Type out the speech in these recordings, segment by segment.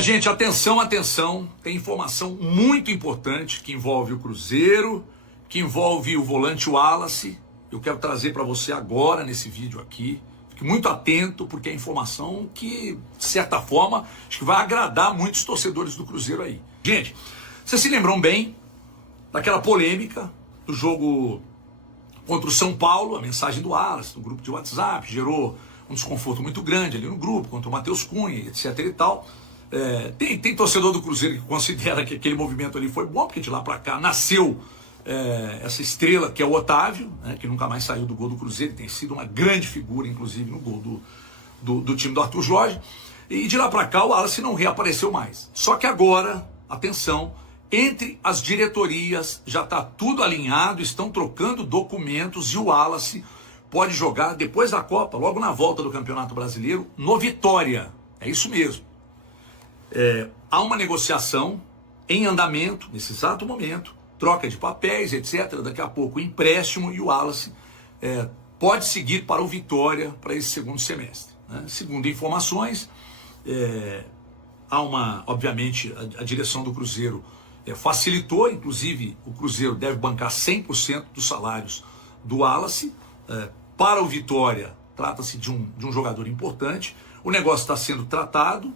Gente, atenção, atenção, tem informação muito importante que envolve o Cruzeiro, que envolve o volante Wallace. Eu quero trazer para você agora nesse vídeo aqui. Fique muito atento, porque é informação que, de certa forma, acho que vai agradar muitos torcedores do Cruzeiro aí. Gente, vocês se lembram bem daquela polêmica do jogo contra o São Paulo, a mensagem do Wallace no grupo de WhatsApp, gerou um desconforto muito grande ali no grupo, contra o Matheus Cunha, etc e tal. Tem torcedor do Cruzeiro que considera que aquele movimento ali foi bom, porque de lá para cá nasceu essa estrela que é o Otávio, né, que nunca mais saiu do gol do Cruzeiro, tem sido uma grande figura, inclusive, no gol do time do Arthur Jorge. E de lá para cá o Wallace não reapareceu mais. Só que agora, atenção, entre as diretorias já está tudo alinhado, estão trocando documentos e o Wallace pode jogar depois da Copa, logo na volta do Campeonato Brasileiro, no Vitória. É isso mesmo. Há uma negociação em andamento, nesse exato momento, troca de papéis, etc. Daqui a pouco o empréstimo e o Wallace pode seguir para o Vitória para esse segundo semestre. Né? Segundo informações, obviamente, a direção do Cruzeiro facilitou, inclusive o Cruzeiro deve bancar 100% dos salários do Wallace. Para o Vitória, trata-se de um jogador importante, o negócio está sendo tratado,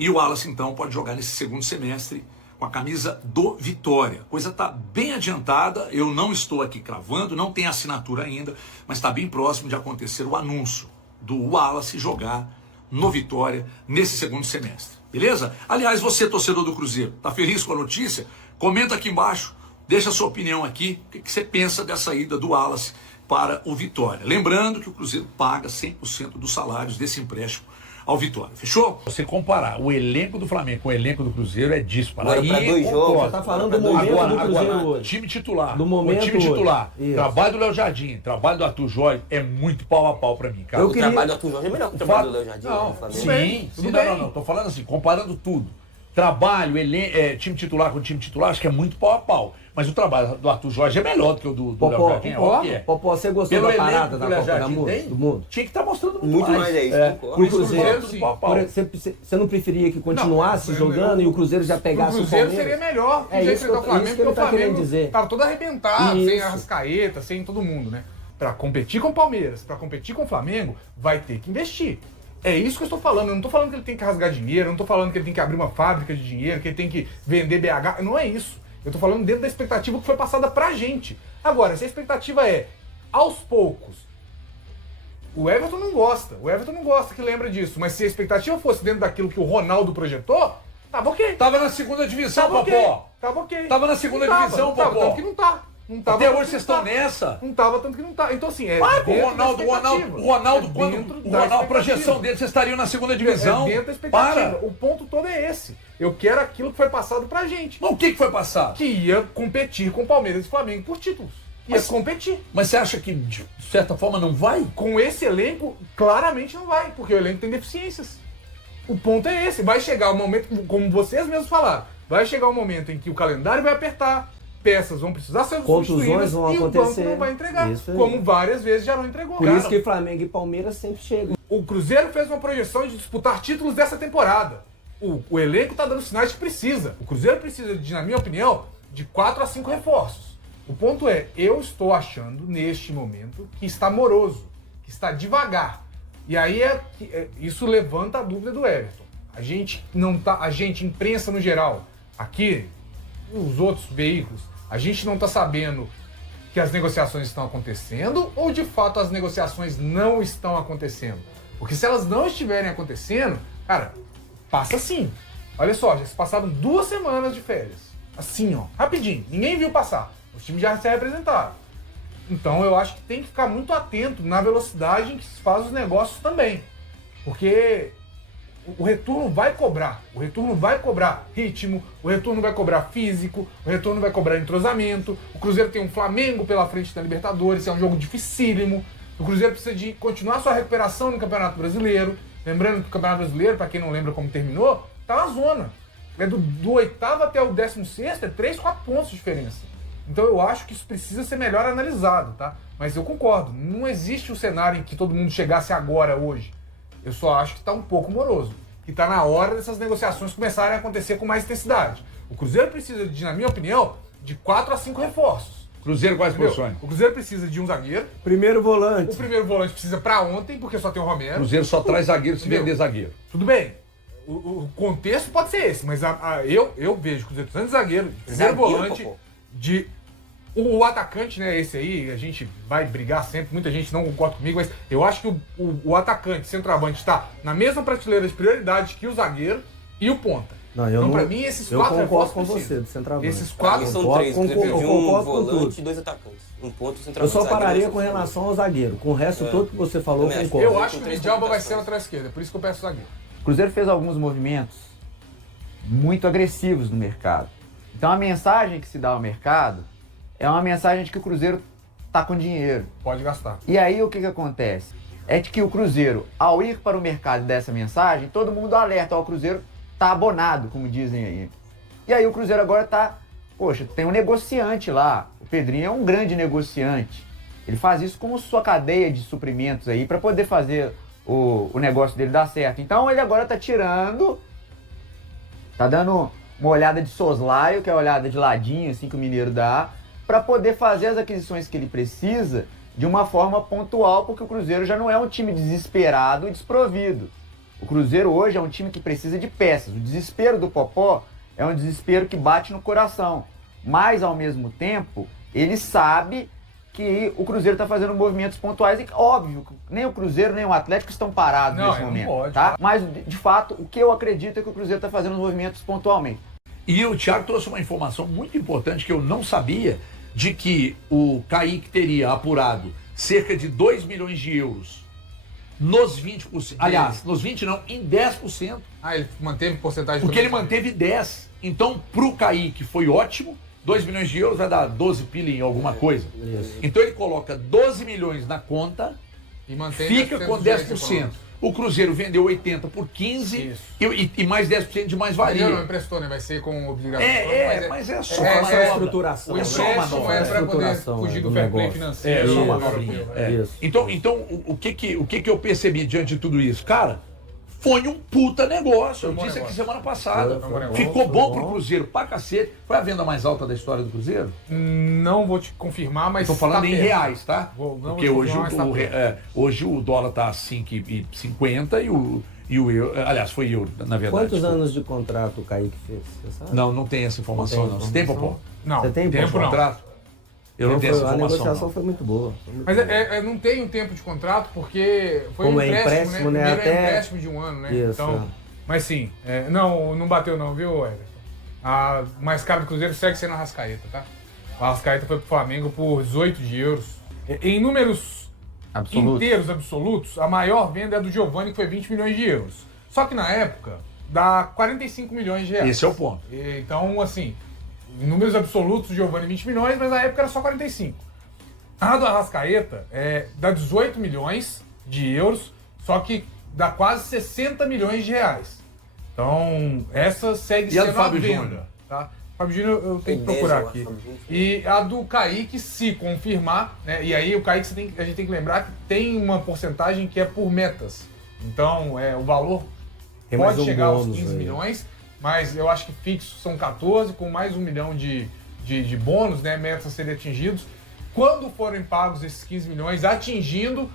e o Wallace, então, pode jogar nesse segundo semestre com a camisa do Vitória. A coisa está bem adiantada, eu não estou aqui cravando, não tem assinatura ainda, mas está bem próximo de acontecer o anúncio do Wallace jogar no Vitória nesse segundo semestre. Beleza? Aliás, você, torcedor do Cruzeiro, está feliz com a notícia? Comenta aqui embaixo, deixa a sua opinião aqui, o que você pensa dessa ida do Wallace para o Vitória. Lembrando que o Cruzeiro paga 100% dos salários desse empréstimo ao Vitória. Fechou? Você comparar o elenco do Flamengo com o elenco do Cruzeiro é disparado. Agora, para dois jogos, você tá falando do momento do Cruzeiro hoje. Time titular. Do momento o time titular. Hoje. Trabalho do Léo Jardim, trabalho do Arthur Jorge é muito pau a pau pra mim, cara. O trabalho do Arthur Jorge é melhor que o trabalho do Léo Jardim. Não, no Flamengo. sim, não. Tô falando assim, comparando tudo. Trabalho, time titular com time titular, acho que é muito pau a pau. Mas o trabalho do Arthur Jorge é melhor do que o do Léo Jardim. Popó, você gostou da parada da Copa do Mundo? Tinha que estar mostrando muito mais. É isso, concordo. O Cruzeiro, você não preferia que continuasse jogando e o Cruzeiro já pegasse o Palmeiras? O Cruzeiro seria melhor que enfrentar o Flamengo, porque o Flamengo tá todo arrebentado, sem Arrascaeta, sem todo mundo, né? Pra competir com o Palmeiras, pra competir com o Flamengo, vai ter que investir. É isso que eu estou falando. Eu não estou falando que ele tem que rasgar dinheiro, eu não estou falando que ele tem que abrir uma fábrica de dinheiro, que ele tem que vender BH. Não é isso. Eu estou falando dentro da expectativa que foi passada pra gente. Agora, se a expectativa é, aos poucos, o Everton não gosta que lembra disso. Mas se a expectativa fosse dentro daquilo que o Ronaldo projetou, tava ok. Tava na segunda divisão, Popó. Tava ok. Tava na segunda divisão, Popó. Tanto que não tá. Não tava, até hoje vocês estão nessa. Não tava, tanto que não tá. Então, assim, o Ronaldo, a projeção dele, vocês estariam na segunda divisão. Dentro da expectativa. O ponto todo é esse. Eu quero aquilo que foi passado pra gente. Mas o que foi passado? Que ia competir com o Palmeiras e Flamengo por títulos. Ia competir. Mas você acha que, de certa forma, não vai? Com esse elenco, claramente não vai, porque o elenco tem deficiências. O ponto é esse. Vai chegar o momento, como vocês mesmos falaram, vai chegar o momento em que o calendário vai apertar, peças vão precisar ser substituídas vão e acontecer. O banco não vai entregar, como várias vezes já não entregou. Por isso que Flamengo e Palmeiras sempre chegam. O Cruzeiro fez uma projeção de disputar títulos dessa temporada. O elenco está dando sinais que precisa. O Cruzeiro precisa, na minha opinião, de 4 a 5 reforços. O ponto é, eu estou achando, neste momento, que está moroso, que está devagar. E aí isso levanta a dúvida do Everton. A gente, imprensa no geral, aqui, os outros veículos, a gente não está sabendo que as negociações estão acontecendo ou de fato as negociações não estão acontecendo? Porque se elas não estiverem acontecendo, cara, passa assim. Olha só, já se passaram 2 semanas de férias. Assim, ó, rapidinho, ninguém viu passar. Os times já se representaram. Então eu acho que tem que ficar muito atento na velocidade em que se faz os negócios também. Porque o retorno vai cobrar. O retorno vai cobrar ritmo, o retorno vai cobrar físico, o retorno vai cobrar entrosamento. O Cruzeiro tem um Flamengo pela frente da Libertadores, é um jogo dificílimo. O Cruzeiro precisa de continuar sua recuperação no Campeonato Brasileiro. Lembrando que o Campeonato Brasileiro, para quem não lembra como terminou, tá na zona. É do 8º até o 16º, é 3, 4 pontos de diferença. Então eu acho que isso precisa ser melhor analisado, tá? Mas eu concordo, não existe um cenário em que todo mundo chegasse agora, hoje. Eu só acho que está um pouco moroso. que tá na hora dessas negociações começarem a acontecer com mais intensidade. O Cruzeiro precisa, na minha opinião, de 4 a 5 reforços. Cruzeiro quais posições? O Cruzeiro precisa de um zagueiro. Primeiro volante. O primeiro volante precisa pra ontem, porque só tem o Romero. Cruzeiro só traz zagueiro se vender zagueiro. Tudo bem. O contexto pode ser esse, mas eu vejo o Cruzeiro precisando de zagueiro, de primeiro volante, de... O atacante, né, esse aí, a gente vai brigar sempre, muita gente não concorda comigo, mas eu acho que o atacante, centroavante, está na mesma prateleira de prioridade que o zagueiro e o ponta. Então, pra mim, esses 4 reforços com você, do centroavante. Esses 4 são 3, um volante e 2 atacantes. Um ponto centroavante. Eu só pararia com relação ao zagueiro. Com o resto todo que você falou, eu concordo. Eu acho que o Djalma vai ser lateral esquerda, por isso que eu peço zagueiro. O Cruzeiro fez alguns movimentos muito agressivos no mercado. Então a mensagem que se dá ao mercado é uma mensagem de que o Cruzeiro tá com dinheiro. Pode gastar. E aí o que acontece? É de que o Cruzeiro, ao ir para o mercado dessa mensagem, todo mundo alerta, ó, o Cruzeiro tá abonado, como dizem aí. E aí o Cruzeiro agora tá, poxa, tem um negociante lá. O Pedrinho é um grande negociante. Ele faz isso como sua cadeia de suprimentos aí para poder fazer o negócio dele dar certo. Então ele agora tá tirando, tá dando uma olhada de soslaio, que é a olhada de ladinho, assim que o mineiro dá, para poder fazer as aquisições que ele precisa de uma forma pontual, porque o Cruzeiro já não é um time desesperado e desprovido. O Cruzeiro hoje é um time que precisa de peças. O desespero do Popó é um desespero que bate no coração. Mas, ao mesmo tempo, ele sabe que o Cruzeiro está fazendo movimentos pontuais. E, óbvio, nem o Cruzeiro nem o Atlético estão parados nesse momento. Pode, tá? Mas, de fato, o que eu acredito é que o Cruzeiro está fazendo movimentos pontualmente. E o Thiago trouxe uma informação muito importante que eu não sabia, de que o Kaique teria apurado cerca de 2 milhões de euros nos 20%. Aliás, nos 20% não, em 10%. Ah, ele manteve porcentagem. Porque ele manteve 10%. Então, pro Kaique foi ótimo. 2 milhões de euros vai dar 12 pila em alguma coisa. Isso. Então ele coloca 12 milhões na conta e mantém, fica com 10%. O Cruzeiro vendeu 80 por 15 e mais 10% de mais-valia. Ele não emprestou, né? Vai ser com obrigação. Mas é só uma estruturação. O empréstimo é para poder fugir do fair play financeiro. É só uma manobrinha. Então, o que eu percebi diante de tudo isso? Cara, foi um puta negócio. Eu disse aqui semana passada. Ficou bom pro Cruzeiro pra cacete. Foi a venda mais alta da história do Cruzeiro? Não vou te confirmar, mas... Tô falando em reais, tá? Porque hoje o dólar tá 5,50 e o euro... Aliás, foi euro, na verdade. Quantos anos de contrato o Kaique fez? Você sabe? Não tem essa informação, não. Você tem, Popó? Não. Você tem contrato? Eu não tenho essa informação. A negociação foi muito boa. Mas não tem um tempo de contrato porque foi como um empréstimo, né? Até... empréstimo de um ano, né? Isso, então, mas sim, não bateu não, viu, Everton? A mais cara do Cruzeiro segue sendo a Arrascaeta, tá? A Arrascaeta foi pro Flamengo por 18 de euros. Em números inteiros, absolutos, a maior venda é do Giovani, que foi 20 milhões de euros. Só que na época, dá 45 milhões de reais. Esse é o ponto. Então, assim... Em números absolutos, o Giovani 20 milhões, mas na época era só 45. A do Arrascaeta dá 18 milhões de euros, só que dá quase 60 milhões de reais. Então, essa segue sendo a venda. Tá? Fábio Júnior eu tenho que procurar aqui. E a do Kaique, se confirmar, né? E aí o Kaique a gente tem que lembrar que tem uma porcentagem que é por metas. Então, o valor pode chegar aos 15 milhões. Mas eu acho que fixos são 14, com mais 1 milhão de bônus, né, metas a serem atingidos. Quando forem pagos esses 15 milhões, atingindo,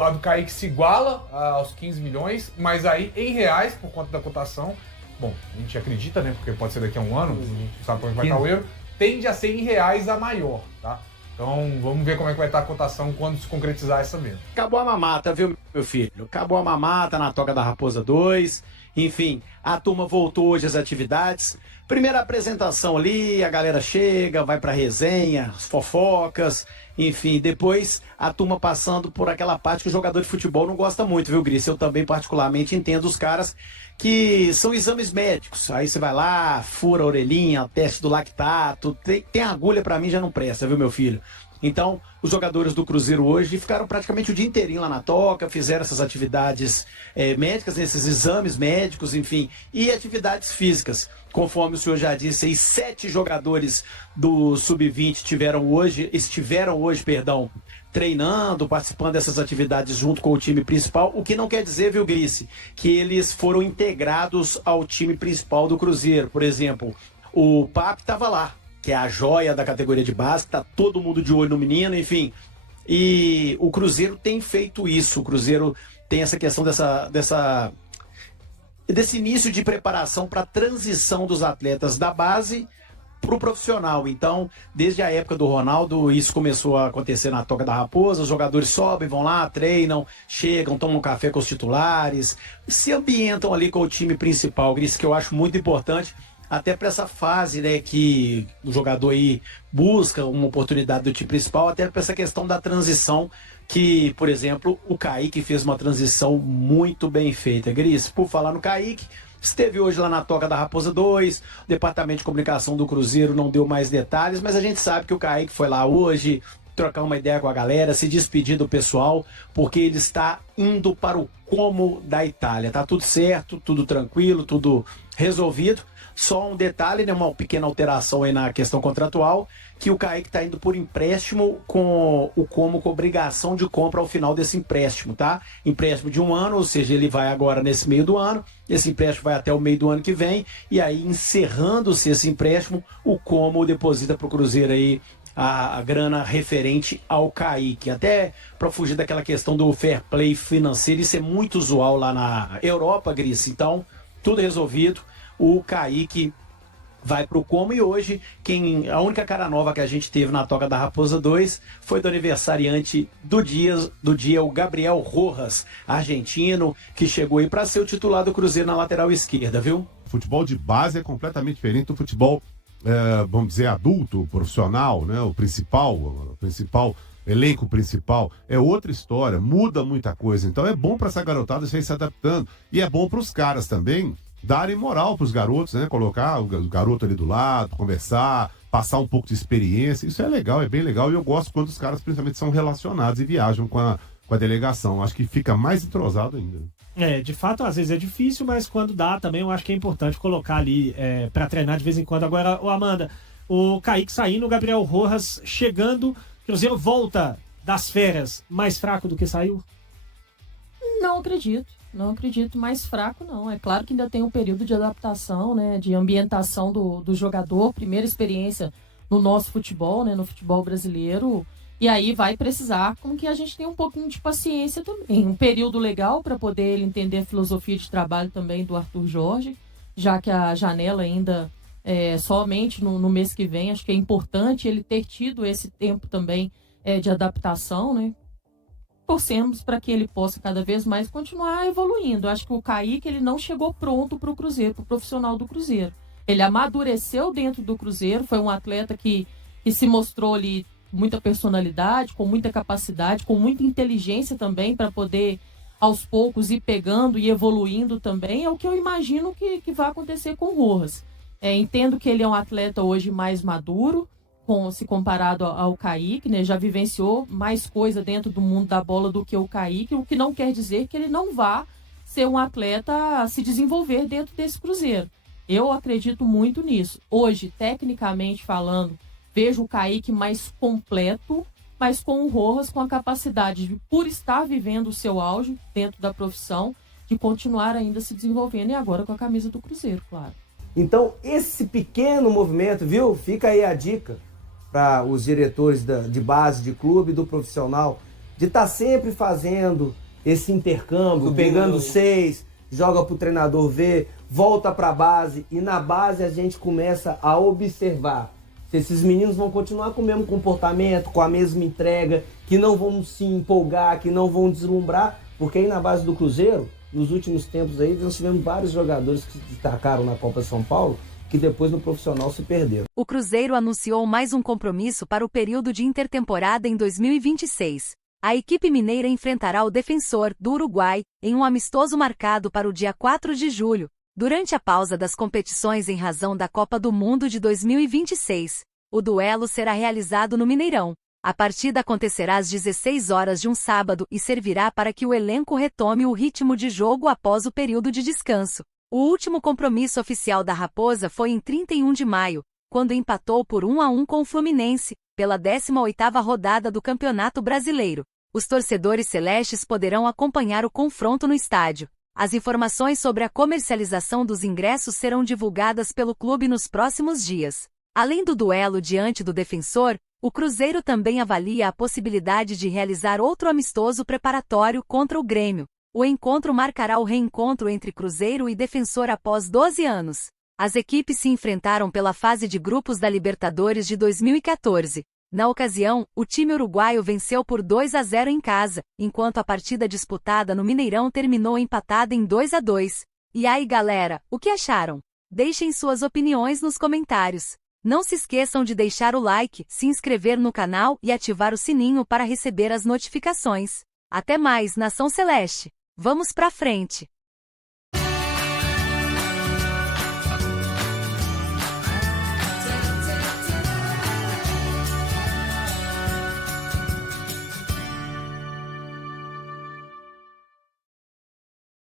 a do Kaique se iguala aos 15 milhões, mas aí em reais, por conta da cotação, bom, a gente acredita, né, porque pode ser daqui a um ano, a gente sabe como é que vai estar o euro, tende a ser em reais a maior, tá? Então vamos ver como é que vai estar a cotação quando se concretizar essa venda. Acabou a mamata, viu, meu filho? Acabou a mamata na Toca da Raposa 2. Enfim, a turma voltou hoje às atividades. Primeira apresentação ali, a galera chega, vai pra resenha, as fofocas, enfim, depois a turma passando por aquela parte que o jogador de futebol não gosta muito, viu, Gris? Eu também particularmente entendo os caras que são exames médicos. Aí você vai lá, fura a orelhinha, teste do lactato, tem agulha, pra mim já não presta, viu, meu filho? Então, os jogadores do Cruzeiro hoje ficaram praticamente o dia inteirinho lá na Toca, fizeram essas atividades médicas, esses exames médicos, enfim, e atividades físicas. Conforme o senhor já disse, aí 7 jogadores do Sub-20 estiveram hoje, treinando, participando dessas atividades junto com o time principal, o que não quer dizer, viu, Grice, que eles foram integrados ao time principal do Cruzeiro. Por exemplo, o Papi estava lá, que é a joia da categoria de base, tá todo mundo de olho no menino, enfim. E o Cruzeiro tem feito isso, o Cruzeiro tem essa questão desse início de preparação para a transição dos atletas da base para o profissional. Então, desde a época do Ronaldo, isso começou a acontecer na Toca da Raposa, os jogadores sobem, vão lá, treinam, chegam, tomam café com os titulares, se ambientam ali com o time principal, isso que eu acho muito importante, até para essa fase, né, que o jogador aí busca uma oportunidade do time principal, até para essa questão da transição, que, por exemplo, o Kaique fez uma transição muito bem feita. Gris, por falar no Kaique, esteve hoje lá na Toca da Raposa 2, o departamento de comunicação do Cruzeiro não deu mais detalhes, mas a gente sabe que o Kaique foi lá hoje trocar uma ideia com a galera, se despedir do pessoal, porque ele está indo para o Como da Itália. Tá tudo certo, tudo tranquilo, tudo resolvido. Só um detalhe, né, uma pequena alteração aí na questão contratual, que o Kaique está indo por empréstimo com o Como com obrigação de compra ao final desse empréstimo, tá? Empréstimo de 1 ano, ou seja, ele vai agora nesse meio do ano, esse empréstimo vai até o meio do ano que vem, e aí encerrando-se esse empréstimo, o Como deposita para o Cruzeiro aí a grana referente ao Kaique. Até para fugir daquela questão do fair play financeiro, isso é muito usual lá na Europa, Gris. Então, tudo resolvido. O Kaique vai pro Como e hoje a única cara nova que a gente teve na Toca da Raposa 2 foi do aniversariante do dia o Gabriel Rojas, argentino, que chegou aí para ser o titular do Cruzeiro na lateral esquerda, viu? O futebol de base é completamente diferente do futebol, vamos dizer, adulto, profissional, né? O principal elenco principal é outra história, muda muita coisa. Então é bom para essa garotada ir se adaptando e é bom para os caras também darem moral para os garotos, né? Colocar o garoto ali do lado, conversar, passar um pouco de experiência. Isso é legal, é bem legal. E eu gosto quando os caras, principalmente, são relacionados e viajam com a delegação. Acho que fica mais entrosado ainda. De fato, às vezes é difícil, mas quando dá também, eu acho que é importante colocar ali para treinar de vez em quando. Agora, Amanda, o Kaique saindo, o Gabriel Rojas chegando, o Cruzeiro volta das férias mais fraco do que saiu? Não acredito mais fraco, não. É claro que ainda tem um período de adaptação, né, de ambientação do jogador, primeira experiência no nosso futebol, né, no futebol brasileiro, e aí vai precisar com que a gente tenha um pouquinho de paciência também. Um período legal para poder ele entender a filosofia de trabalho também do Arthur Jorge, já que a janela ainda é somente no mês que vem. Acho que é importante ele ter tido esse tempo também de adaptação, né? Torcemos para que ele possa cada vez mais continuar evoluindo. Acho que o Kaique ele não chegou pronto para o Cruzeiro, para o profissional do Cruzeiro. Ele amadureceu dentro do Cruzeiro, foi um atleta que se mostrou ali muita personalidade, com muita capacidade, com muita inteligência também para poder, aos poucos, ir pegando e evoluindo também. É o que eu imagino que vai acontecer com o Rojas. Entendo que ele é um atleta hoje mais maduro, se comparado ao Kaique, né? Já vivenciou mais coisa dentro do mundo da bola do que o Kaique, o que não quer dizer que ele não vá ser um atleta a se desenvolver dentro desse Cruzeiro. Eu acredito muito nisso. Hoje, tecnicamente falando, vejo o Kaique mais completo, mas com o Rojas com a capacidade de, por estar vivendo o seu auge dentro da profissão, de continuar ainda se desenvolvendo, e agora com a camisa do Cruzeiro, claro. Então, esse pequeno movimento, viu? Fica aí a dica para os diretores de base, de clube, do profissional, de estar sempre fazendo esse intercâmbio, pegando 6, joga para o treinador ver, volta para a base, e na base a gente começa a observar se esses meninos vão continuar com o mesmo comportamento, com a mesma entrega, que não vão se empolgar, que não vão deslumbrar, porque aí na base do Cruzeiro, nos últimos tempos aí, nós tivemos vários jogadores que se destacaram na Copa São Paulo, que depois no profissional se perderam. O Cruzeiro anunciou mais um compromisso para o período de intertemporada em 2026. A equipe mineira enfrentará o Defensor, do Uruguai, em um amistoso marcado para o dia 4 de julho, durante a pausa das competições em razão da Copa do Mundo de 2026. O duelo será realizado no Mineirão. A partida acontecerá às 16 horas de um sábado e servirá para que o elenco retome o ritmo de jogo após o período de descanso. O último compromisso oficial da Raposa foi em 31 de maio, quando empatou por 1-1 com o Fluminense, pela 18ª rodada do Campeonato Brasileiro. Os torcedores celestes poderão acompanhar o confronto no estádio. As informações sobre a comercialização dos ingressos serão divulgadas pelo clube nos próximos dias. Além do duelo diante do Defensor, o Cruzeiro também avalia a possibilidade de realizar outro amistoso preparatório contra o Grêmio. O encontro marcará o reencontro entre Cruzeiro e Defensor após 12 anos. As equipes se enfrentaram pela fase de grupos da Libertadores de 2014. Na ocasião, o time uruguaio venceu por 2-0 em casa, enquanto a partida disputada no Mineirão terminou empatada em 2-2. E aí, galera, o que acharam? Deixem suas opiniões nos comentários. Não se esqueçam de deixar o like, se inscrever no canal e ativar o sininho para receber as notificações. Até mais, Nação Celeste! Vamos pra frente!